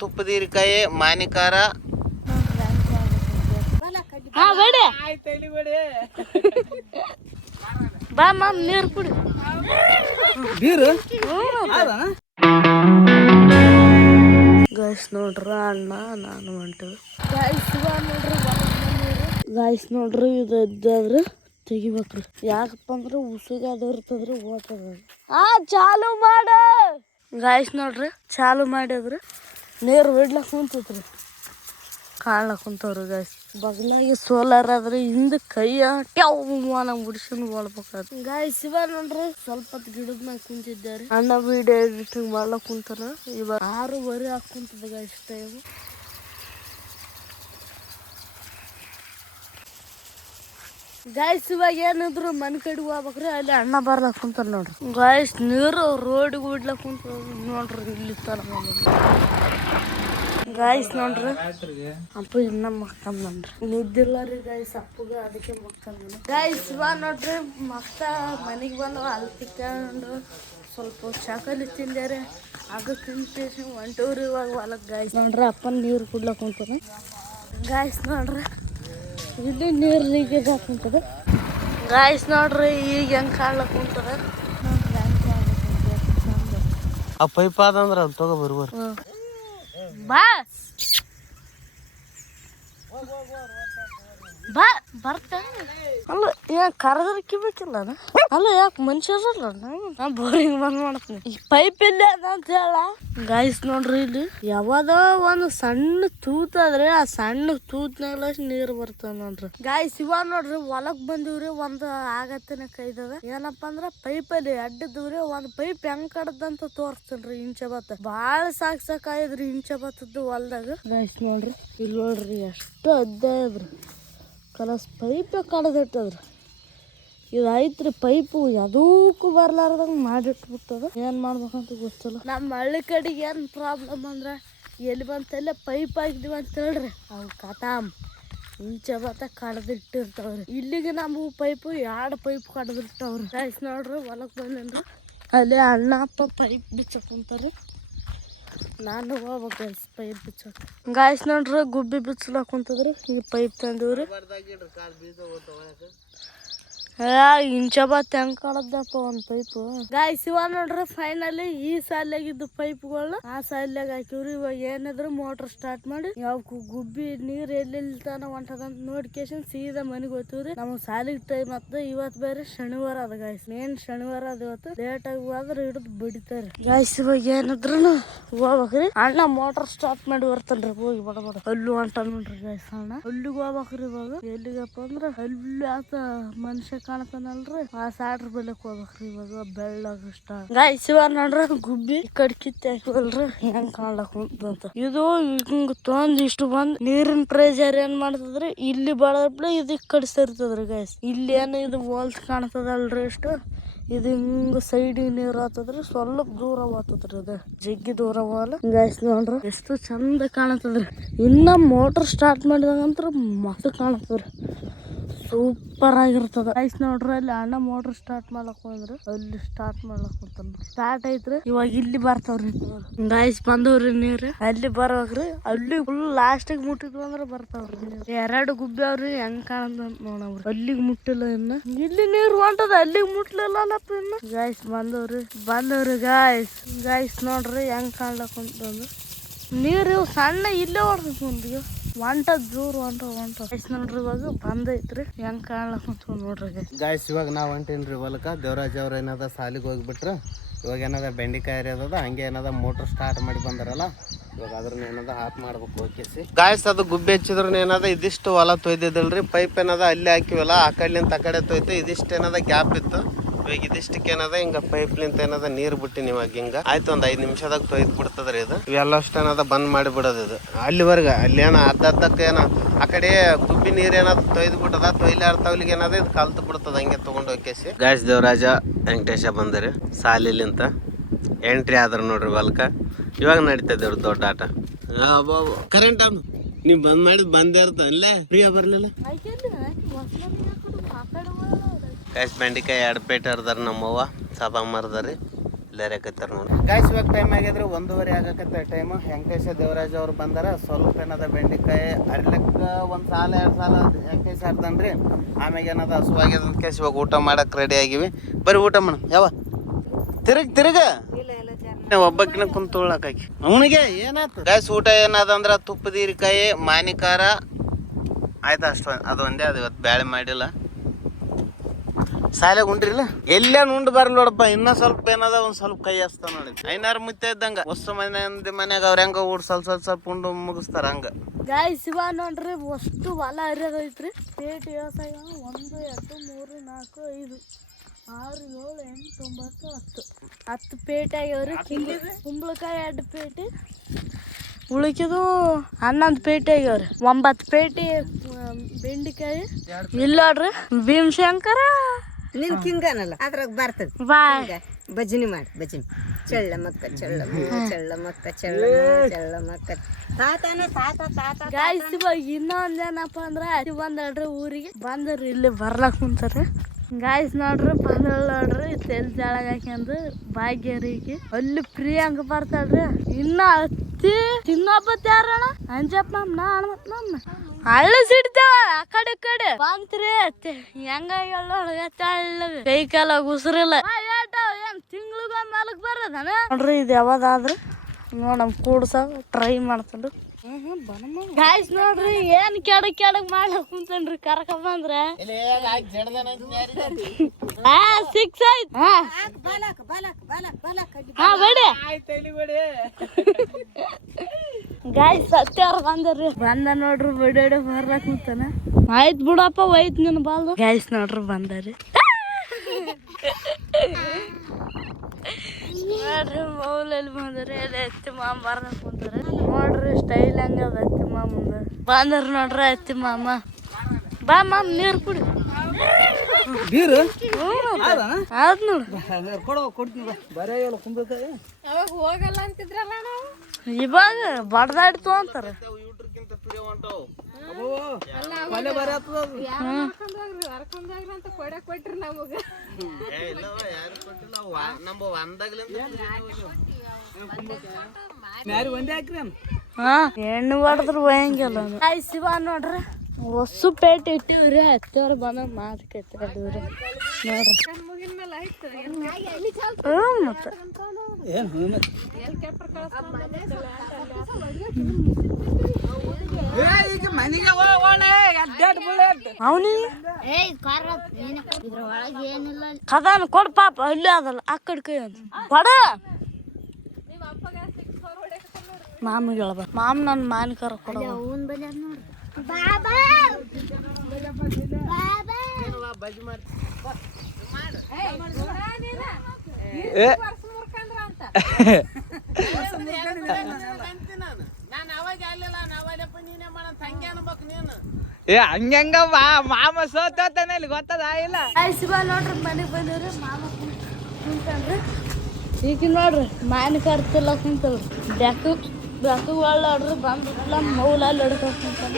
ತುಪ್ಪದ ಹೀರಿಕಾಯಿ ಮಾನಿಕಾರ ಬಾ ಮಾಮ್ ನೀರು ಕುಡಿ ಗಾಯ್ಸ್ ನೋಡ್ರ ಅಣ್ಣ ನಾನು ಹೊಂಟಿವಿ ಗಾಯ್ಸ್ ನೋಡ್ರಿ ಇದು ಇದ್ದಾದ್ರೆ ತೆಗಿಬೇಕ್ರಿ ಯಾಕಪ್ಪ ಅಂದ್ರೆ ಉಸುಗ ಅದು ಇರ್ತದ್ರಿ ಓಟದ ಚಾಲು ಮಾಡ ಗಾಯ್ಸ್ ನೋಡ್ರಿ ಚಾಲು ಮಾಡಿದ್ರಿ ನೀರು ಬಿಡ್ಲಕ್ ಕುಂತೈತ್ರಿ ಕಾಣ್ಲಕ್ ಕುಂತವ್ರಿ ಗಾಯ್ಸ್ ಬಗ್ಲಾಗಿ ಸೋಲಾರ್ ಆದ್ರೆ ಹಿಂದ ಕೈಯ ಟ್ಯಾವ್ ನಂಗೆ ಬಿಡಿಸ್ಕೊಂಡು ಓಡ್ಬೇಕಾದ್ರೆ ಗಾಯ್ಸ್ ಇವಾಗ ನೋಡ್ರಿ ಸ್ವಲ್ಪ ಹೊತ್ತು ಗಿಡದ ಮ್ಯಾಗ ಕುಂತಿದ್ದಾರೆ ಅಣ್ಣ ವಿಡಿಯೋ ಎಡಿಟಿಂಗ್ ಮಾಡ್ಲಕ್ ಕುಂತಾರ ಇವಾಗ 6:30 ಹಾಕುಂತದ ಗಾಯ್ಸ್ ಟೈಮ್ ಗಾಯ್ಸ್ ಇವಾಗ ಏನಿದ್ರು ಮನೆ ಕಡೆಗೆ ಹೋಗ್ಬೇಕ್ರಿ ಅಲ್ಲಿ ಅಣ್ಣ ಬರ್ಲಕ್ ಕುಂತಾರ ನೋಡ್ರಿ ಗಾಯ್ಸ್ ನೀರು ರೋಡಿಗೆ ಬಿಡ್ಲಕ್ ಕುಂತ ನೋಡ್ರಿ ಇಲ್ಲಿ ತರ ಗಾಯ್ಸ್ ನೋಡ್ರಿ ಅಪ್ಪ ಇನ್ನ ಮಕ್ಕಂದ್ ನೋಡ್ರಿ ನಿದ್ದಿಲ್ಲ ರೀ ಗಾಯ್ಸ್ ಅಪ್ಪಗ ಅದಕ್ಕೆ ಮಕ್ಕಂದ್ ಗಾಯ್ಸ್ ಇವಾಗ ನೋಡ್ರಿ ಮಕ್ಕ ಮನೆಗೆ ಬಂದು ಅಲ್ಲಿ ತಿಕ್ಕೊಂಡು ಸ್ವಲ್ಪ ಚಾಕಲಿ ತಿಂದಾರೆ ಆಗ ತಿಂತೇಸಿ ಒಂಟೂರಿ ಇವಾಗ ಹೊಲಕ್ ಗಾಯ್ಸ್ ನೋಡ್ರಿ ಅಪ್ಪನ ನೀರು ಕುಡ್ಲಕ್ ಕುಂತಾನೆ ಗಾಯ್ಸ್ ನೋಡ್ರಿ ಇಲ್ಲಿ ನೀರು ಲೀಕೇಜ್ ಹಾಕುಂತದ ಗಾಯ್ಸ್ ನೋಡ್ರಿ ಈಗ ಹೆಂಗ್ ಕಾಣ್ಲಕ್ ಕುಂತದ ಆ ಪೈಪ್ ಆದಂದ್ರ ಅಲ್ಲಿ ತಗೋ ಬರ್ಬಾರ ಬಾ ಬಾ ಬರ್ತ ಅಲ್ಲ ಯಾಕೆ ಕರೆದ್ರ ಕಿಬೇಕಿಲ್ಲ ಅಲ್ಲ ಯಾಕೆ ಮನುಷ್ಯರಲ್ಲ ನಾ ಬೋರಿಂಗ್ ಬಂದ್ ಮಾಡ್ತೀನಿ ಈ ಪೈಪ್ ಇಲ್ಲ ಅಂತ ಹೇಳ ಗಾಯ್ಸ್ ನೋಡ್ರಿ ಇಲ್ಲಿ ಯಾವ್ದೋ ಒಂದು ಸಣ್ಣ ತೂತಾದ್ರೆ ಆ ಸಣ್ಣ ತೂತ್ನಾಗ್ಲ ನೀರು ಬರ್ತದ ನೋಡ್ರಿ ಗಾಯ್ಸ್ ಇವಾಗ ನೋಡ್ರಿ ಹೊಲಕ್ ಬಂದಿವ್ರಿ ಒಂದು ಆಗತ್ತಿನ ಕೈದದ ಏನಪ್ಪಾ ಅಂದ್ರ ಪೈಪಲ್ಲಿ ಅಡ್ಡದವ್ರಿ ಒಂದ್ ಪೈಪ್ ಹೆಂಗ್ ಕಡದಂತ ತೋರಿಸ್ತೇನ್ರಿ ಇಂಚೆ ಬತ್ತ ಬಾಳ ಸಾಕಾಯದ್ರಿ ಇಂಚೆ ಬತ್ತದ್ದು ಹೊಲ್ದಾಗ ಗಾಯ್ಸ್ ನೋಡ್ರಿ ಇಲ್ಲಿ ನೋಡ್ರಿ ಎಷ್ಟು ಅದ್ದಾಯದ್ರಿ ಕಲಸ್ ಪೈಪ್ ಕಡದಿಟ್ಟದ್ರಿ ಇದು ಐತ್ರಿ ಪೈಪು ಯಾವುದಕ್ಕೂ ಬರ್ಲಾರ್ದಂಗೆ ಮಾಡಿಟ್ಬಿಟ್ಟದ ಏನು ಮಾಡ್ಬೇಕಂತ ಗೊತ್ತಿಲ್ಲ ನಮ್ಮ ಹಳ್ಳಿ ಕಡೆಗೆ ಏನು ಪ್ರಾಬ್ಲಮ್ ಅಂದ್ರೆ ಎಲ್ಲಿ ಬಂತಲ್ಲೇ ಪೈಪ್ ಆಗಿದ್ವಿ ಅಂತ ಹೇಳ್ರಿ ಅವು ಕತಾಮ್ ಇಂಚೆ ಬತ್ತ ಕಡ್ದಿಟ್ಟಿರ್ತಾವ್ರಿ ಇಲ್ಲಿಗೆ ನಮ್ಮ ಪೈಪು 2 ಪೈಪ್ ಕಡ್ದಿರ್ತಾವ್ರಿ ಗಾಯ್ಸ್ ನೋಡ್ರಿ ಹೊಲಕ್ಕೆ ಬಂದೇನ್ರಿ ಅಲ್ಲಿ ಅಣ್ಣ ಅಪ್ಪ ಪೈಪ್ ಬಿಚ್ಚಕ್ ಕುಂತಾರಿ ನಾನು ಹೋಗ್ಬೇಕು ಗಾಯ್ಸ್ ಪೈಪ್ ಬಿಚ್ಚಕ್ ಗಾಯ್ಸ್ ನೋಡ್ರಿ ಗುಬ್ಬಿ ಬಿಚ್ಚಲಕ್ ಕುಂತದ್ರಿ ಈ ಪೈಪ್ ತಂದಿವ್ರಿ ಇಂಚ ಬತ್ ಹೆಂಗ್ ಕಾಣದಪ್ಪ ಒಂದ್ ಪೈಪ್ ಗಾಯ್ಸ್ ಇವಾಗ ನೋಡ್ರಿ ಫೈನಲಿ ಈ ಸಾಲಾಗಿದ್ದು ಪೈಪ್ಗಳನ್ನ ಆ ಸಾಲಾಗ ಹಾಕಿವ್ರಿ ಇವಾಗ ಏನಿದ್ರು ಮೋಟರ್ ಸ್ಟಾರ್ಟ್ ಮಾಡಿ ಯಾವ ಗುಬ್ಬಿ ನೀರ್ ಎಲ್ಲೆಲ್ಲಿ ತಾನ ಹೊಂಟದಂತ ನೋಡ್ಕೇಶನ್ ಸೀದಾ ಮನೆಗೆ ಹೋಗ್ತಿವ್ರಿ ನಮಗ್ ಸಾಲಿಗೆ ಟೈಮ್ ಆಗ್ತದ ಇವತ್ ಬೇರೆ ಶನಿವಾರ ಅದ ಗಾಯ್ಸ್ ಮೇನ್ ಶನಿವಾರ ಅದ ಇವತ್ತು ಲೇಟ್ ಆಗಿ ಹೋದ್ರೆ ಹಿಡಿದು ಬಡಿತಾರೆ ಗಾಯ್ಸ್ ಇವಾಗ ಏನಿದ್ರು ಹೋಗ್ಬೇಕ್ರಿ ಅಣ್ಣ ಮೋಟರ್ ಸ್ಟಾರ್ಟ್ ಮಾಡಿ ಬರ್ತನ್ರಿ ಹೋಗಿ ಬಡ ಅಲ್ಲೂ ಹೊಂಟ ನೋಡ್ರಿ ಗಾಯ್ಸ್ ಅಣ್ಣ ಅಲ್ಲಿಗೆ ಹೋಗ್ಬೇಕ್ರಿ ಇವಾಗ ಎಲ್ಲಿಗಪ್ಪ ಅಂದ್ರ ಅಲ್ಲಿ ಆತ ಮನುಷ್ಯ ಕಾಣತಾನಲ್ರಿ ಆ ಸಾಡ್ರ ಬೆಳಕ್ ಹೋಗ್ಬೇಕ್ರಿ ಇವಾಗ ಬೆಳ್ಳಗ ಇಷ್ಟ ಗಾಯ್ಸ್ ಇವಾಗ ನೋಡ್ರಿ ಗುಬ್ಬಿ ಕಡ್ಕಿತ್ತಿ ಹಾಕಿವಲ್ರಿ ಹೆಂಗ್ ಕಾಣ್ಲಕ್ ಅಂತ ಇದು ಹಿಂಗ್ ತೊಂದ್ ಇಷ್ಟು ಬಂದ್ ನೀರಿನ ಪ್ರೆಷರ್ ಏನ್ ಮಾಡ್ತದ್ರಿ ಇಲ್ಲಿ ಬಳದ್ಬಿಡ ಇದಕ್ ಕಡಿಸಿರ್ತದ್ರಿ ಗಾಯ್ಸ್ ಇಲ್ಲಿ ಏನು ಇದು ಹೋಲ್ಸ್ ಕಾಣ್ತದಲ್ರಿ ಇಷ್ಟು ಇದು ಹಿಂಗ ಸೈಡಿಗೆ ನೀರ್ ಆತದ್ರಿ ಸ್ವಲ್ಪ ದೂರ ಹೋಗ್ತದ್ರಿ ಅದು ಜಗ್ಗಿ ದೂರ ಹೋಗಲ್ಲ ಗಾಯ್ಸ್ ನೋಡ್ರಿ ಎಷ್ಟು ಚಂದ ಕಾಣತದ್ರಿ ಇನ್ನ ಮೋಟರ್ ಸ್ಟಾರ್ಟ್ ಮಾಡಿದಾಗಂತ್ರ ಮಸ್ತ್ ಕಾಣತದ್ರಿ ಸೂಪರ್ ಆಗಿರ್ತದ ಗೈಸ್ ನೋಡ್ರಿ ಅಲ್ಲಿ ಅಣ್ಣ ಮೋಟರ್ ಸ್ಟಾರ್ಟ್ ಮಾಡ್ಲಕ್ ಹೋದ್ರಿ ಅಲ್ಲಿ ಸ್ಟಾರ್ಟ್ ಮಾಡ್ಲಕ್ ಹೋಗ್ತಾನ ಸ್ಟಾರ್ಟ್ ಐತ್ರಿ ಇವಾಗ ಇಲ್ಲಿ ಬರ್ತಾವ್ರಿ ಗೈಸ್ ಬಂದವ್ರಿ ನೀರ್ ಅಲ್ಲಿ ಬರ್ಬೇಕ್ರಿ ಅಲ್ಲಿ ಫುಲ್ ಲಾಸ್ಟಿಗೆ ಮುಟ್ಟಿದ್ವು ಅಂದ್ರ ಬರ್ತಾವ್ರಿ ನೀರ್ 2 ಗುಬ್ಬಿ ಅವ್ರಿ ಹೆಂಗ್ ಕಾಣದ ಅಂತ ನೋಡವ್ರಿ ಅಲ್ಲಿಗೆ ಮುಟ್ಟಿಲ್ಲ ಇನ್ನ ಇಲ್ಲಿ ನೀರ್ ಹೊಂಟದ ಅಲ್ಲಿಗೆ ಮುಟ್ಲಿಲ್ಲಪ್ಪ ಇನ್ನ ಗೈಸ್ ಬಂದವ್ರಿ ಗೈಸ್ ನೋಡ್ರಿ ಹೆಂಗ್ ಕಾಣ್ಲಕ್ ಅಂತಂದ್ರ ನೀರು ಸಣ್ಣ ಇಲ್ಲೇ ಹೊಡ್ದು ಒಂಟದ ಜೋರು ಹೊಂಟ ನೋಡ್ರಿ ಇವಾಗ ಬಂದೈತ್ರಿ ಹೆಂಗ್ ಕಾಣ್ಲಕ್ ನೋಡ್ರಿ ಗಾಯ್ಸ್ ಇವಾಗ ನಾವ್ ಹೊಂಟೇನ್ರಿ ಹೊಲಕ್ಕ ದೇವರಾಜ್ ಅವ್ರ ಏನದ ಸಾಲಿಗೆ ಹೋಗ್ಬಿಟ್ರ ಇವಾಗ ಏನದ ಬೆಂಡಿಕಾಯಿ ಅದ ಹಂಗೆ ಏನದ ಮೋಟರ್ ಸ್ಟಾರ್ಟ್ ಮಾಡಿ ಬಂದಾರಲ್ಲ ಇವಾಗ ಅದ್ರನ್ನ ಏನದ ಆಫ್ ಮಾಡ್ಬೇಕು ಓಕೆಸಿ ಗಾಯ್ಸ್ ಅದು ಗುಬ್ಬಿ ಹಚ್ಚಿದ್ರು ಏನದ ಇದಿಷ್ಟು ಹೊಲ ತೊಯ್ದಿದ್ದಲ್ರಿ ಪೈಪ್ ಏನದ ಅಲ್ಲಿ ಹಾಕಿವಲ್ಲ ಆ ಕಡೆಲಿಂತ ಆ ಕಡೆ ತೊಯ್ತು ಇದಿಷ್ಟು ಏನದ ಗ್ಯಾಪ್ ಇತ್ತು ಇವಾಗ ಇದಿಷ್ಟಕ್ಕೆ ಏನದ ಹಿಂಗ ಪೈಪ್ ಲಿಂತ ಏನದ ನೀರ್ ಬಿಟ್ಟಿನಿ ಇವಾಗ ಹಿಂಗ ಆಯ್ತು ಒಂದ್ 5 ನಿಮಿಷದಾಗ ತೊಯ್ದು ಬಿಡ್ತದ್ರಿ ಇದು ಇವೆಲ್ಲಷ್ಟು ಏನದ ಬಂದ್ ಮಾಡಿ ಬಿಡೋದು ಇದು ಅಲ್ಲಿವರೆಗ ಅಲ್ಲಿ ಏನ ಅರ್ಧಕ್ಕೆ ಏನ ಆ ಕಡೆ ಗುಬ್ಬಿ ನೀರ್ ಏನದ ತೊಯ್ದು ಬಿಟ್ಟದ ತೊಯ್ಲಾರ್ತವ್ಲಿಗೆ ಏನದ ಇದು ಕಲ್ತು ಬಿಡ್ತದ ಹಂಗೆ ತಗೊಂಡ್ ಹೋಗ್ಕೇಸಿ ಗಾಯ್ಸ್ ದೇವರಾಜ ವೆಂಕಟೇಶ ಬಂದ್ರಿ ಸಾಲಿಲಿಂತ ಎಂಟ್ರಿ ಆದ್ರ ನೋಡ್ರಿ ಹೊಲ್ಕ ಇವಾಗ ನಡೀತದೇವ್ರಿ ದೊಡ್ಡ ಆಟ ಕರೆಂಟ್ ನೀವ್ ಬಂದ್ ಮಾಡಿದ್ ಬಂದೇ ಇರ್ತ ಅಲ್ಲೇ ಫ್ರೀಯ ಬರ್ಲಿಲ್ಲ ಗಾಯ್ಸ್ ಬೆಂಡಿಕಾಯಿ 2 ಪೇಟೆ ಹರ್ದಾರ ನಮ್ಮವ್ವ ಸಾಬ ಮಾರ್ದಾರಿ ಇಲ್ಲರೇಕತ್ತಾರ ನೋಡಿ ಗಾಯ್ಸ್. ಇವಾಗ ಟೈಮ್ ಆಗಿದ್ರೆ 1:30 ಆಗಕತ್ತ ಟೈಮ್. ವೆಂಕಟೇಶ ದೇವರಾಜ್ ಅವ್ರು ಬಂದಾರ. ಸ್ವಲ್ಪ ಏನದ ಬೆಂಡೆಕಾಯಿ ಅರ್ಲಕ್ಕ ಒಂದು ಸಾಲ 2 ಸಾಲ ವೆಂಕಟೇಶ ಅರ್ದನ್ರಿ. ಆಮ್ಯಾಗ ಏನದ ಹಸುವಾಗ್ಯದ ಅಂತ ಕೇಸ್ ಇವಾಗ ಊಟ ಮಾಡಕ್ ರೆಡಿ ಆಗಿವಿ. ಬರ್ರಿ ಊಟ ಮಾಡೋಣ. ಯಾವ ತಿರುಗ ಒಬ್ಬಕ್ಕಿನ ಕುಂತೊಳಕಾಕಿ ಅವನಿಗೆ ಏನಾಯ್ತು ಗಾಯ್ಸ್. ಊಟ ಏನದ ಅಂದ್ರ ತುಪ್ಪದ ಹೀರಿಕಾಯಿ ಮಾನಿಕಾರ ಆಯ್ತಾ ಅಷ್ಟ. ಅದು ಒಂದೇ ಅದು ಇವತ್ತು ಬ್ಯಾಳೆ ಮಾಡಿಲ್ಲ. ಸಾಲೆಗೆ ಉಂಡ್ರಿಲ್ಲ ಎಲ್ಲೇ ಉಂಡು ಬರ್ಲಿ ನೋಡಪ್ಪ. ಇನ್ನ ಸ್ವಲ್ಪ ಏನದ ಒಂದ್ ಸ್ವಲ್ಪ ಕೈ ಹಸ್ತಾವ ನೋಡಿ. ಐನಾರು ಮುತ್ತೆ ಇದ್ದಂಗ ಹೊಸ ಮನ್ಯಾಗ ಅವ್ರ ಹೆಂಗ ಊಟ ಸ್ವಲ್ಪ ಉಂಡು ಮುಗಿಸ್ತಾರ ಹಂಗ. ಗಾಯ್ಸ್ ಇವ ನೋಡ್ರಿ ಅಷ್ಟು ಹೊಲ ಹರಿಯೋದೈತ್ರಿ. ಪೇಟೆ 1 2 3 4 5 6 7 8 9 10 ಪೇಟೆ ಆಗ್ಯಾವ್ರಿ. ಕುಂಬಳಕಾಯಿ 2 ಪೇಟೆ, ಉಳಿಕಿದು 11 ಪೇಟೆ ಆಗ್ಯಾವ್ರಿ. 9 ಪೇಟೆ ಬೆಂಡೆಕಾಯಿ. ಇಲ್ಲ ನೋಡ್ರಿ ಭೀಮಶಂಕರ ನಿನ್ ಕಿಂಗನಲ್ಲ ಅದ್ರಾಗ ಬರ್ತದ. ಬಾಯ್ ಭಜನಿ ಮಾಡಿ ಭಜನಿ. ಚಳ್ಳ ಮಕ್ಕ ಚಳ್ಳ ಚಳ್ಳ ಮಕ್ಕ ಚಳ್ಳ ಚಳ್ಳ ಮಕ್ಕ ತಾತನ ತಾತ ತಾತ. ಗಾಯ್ಸ್ ಇವಾಗ ಇನ್ನೊಂದ್ ಏನಪ್ಪ ಅಂದ್ರ ಬಂದಳ್ರಿ ಊರಿಗೆ ಬಂದ್ರಿ ಇಲ್ಲಿ ಬರ್ಲಾಕ್ ಕುಂತಾರ. ಗಾಯ್ಸ್ ನೋಡ್ರಿ ನೋಡ್ರಿ ತೆಲ್ ಜಾಳಗ ಹಾಕ್ಯಂದು ಭಾಗ್ಯರಿಗೆ ಅಲ್ಲಿ ಫ್ರೀ ಹಂಗ ಬರ್ತಾಳ್ರಿ. ಇನ್ನ ಹತ್ತಿ ತಿನ್ನೊಬ್ಬತ್ ಯಾರಣ ಅಂಜಪ್ಪ ನಾ ಅಣ್ಮತ್ ನಮ್ಮ ಹಳ್ಳಿ ಸಿಡ್ತಾವ ಆ ಕಡೆ ಬಂತ್ರಿ. ಹೆಂಗ ತೆಳ್ಳಗ ಕೈ ಕಾಲ ಉಸಿರಿಲ್ಲ. ಏನ್ ತಿಂಗ್ಳಿಗೊಮ್ಮೆ ಮಲಕ್ ಬರೋದನ ನೋಡ್ರಿ. ಇದು ಯಾವ್ದಾದ್ರಿ ನೋಡಮ್ ಕೂಡ್ಸ ಟ್ರೈ ಮಾಡ್ತೇನ್ರಿ. ಗಾಯ್ಸ್ ನೋಡ್ರಿ ಏನ್ ಕೆಡಕ್ ಮಾಡ್ಲಕ್ ಕುಂತೇನ್ರಿ. ಕರ್ಕ ಬಂದ್ರ 6 ಆಯ್ತು. ಹಾ ಬೇಡಿ ಗಾಯ್ಸ್ ಸತ್ಯಾರ ಬಂದ್ರಿ. ಬಂದ ನೋಡ್ರಿ ಬಿಡಾಡಿ ಬರ್ಲಾಕ್ ಕುಂತಾನ. ಆಯ್ತ್ ಬಿಡಪ್ಪ ಒಯ್ತ್ ನಿನ್ ಬಾಲ್. ಗಾಯ್ಸ್ ನೋಡ್ರಿ ಬಂದಾರಿ. ನೋಡ್ರಿ ಮೌಲಲ್ಲಿ ಬಂದ್ರಿ. ಅಲ್ಲಿ ಅತ್ತಿ ಮಾಮ ಬರ್ಲಾಕ್ ಕುಂತಾರ. ನೋಡ್ರಿ ಸ್ಟೈಲ್ ಹಂಗದ ಅತ್ತಿ ಮಾಮಂದ. ಬಂದ್ರ ನೋಡ್ರಿ ಅತ್ತಿ ಮಾಮ. ಬಾ ಮಾಮ ನೀರು ಕುಡಿ. ಆದ್ ಹೋಗಲ್ಲ ಅಂತಿದ್ರಲ್ಲ ನಾವು. ಇವಾಗ ಬಡ್ದಾಡ್ತು ಅಂತಾರ. ಕೊಟ್ರಿ ನಮಗ ಹೆಣ್ಣು ಹೊಡೆದ್ರು ಒಯ್ಯಂಗಿಲ್ಲ. ಶಿವ ನೋಡ್ರಿ ಹೊಸು ಪೇಟೆ ಇಟ್ಟಿವ್ರಿ. ಹತ್ತವ್ರ ಬಂದ ಮಾತು ಕತ್ತಿವ್ರಿ ನೋಡ್ರಿ. ಮತ್ತ ಕದಾನ ಕೊಡ್ ಪಾಪ ಅಲ್ಲಿ ಅದಲ್ಲ ಆ ಕಡೆ ಕೈ ಅಂತ ಕೊಡ. ಮಾಮಿಗೆ ಹೇಳ್ಬ ಮಾಮ ನನ್ನ ಮಾನಿಕರ ಕೊಡ. ಹಂಗ ಮಾಮ ಸೋತಾನೆ ಇಲ್ಲಿ ಗೊತ್ತದ ಇಲ್ಲ. ಶಿವ ನೋಡ್ರಿ ಮನೆಗೆ ಬಂದಿವ್ರಿ. ಮಾಮ ಕುಂತಾನ್ರಿ. ಈಗ ನೋಡ್ರಿ ಮಾನಿಕರ ತಿಲ್ಲ ಕುಂತಲ್ರಿ. ಬೆಕ್ಕು ಒಳ್ಳೆ ನೋಡ್ರಿ ಬಂದ್ಬಿಟ್ಲ ಮೌಲ ಹಿಡ್ಕೊಂಡ್ ಕುಂತಾನ.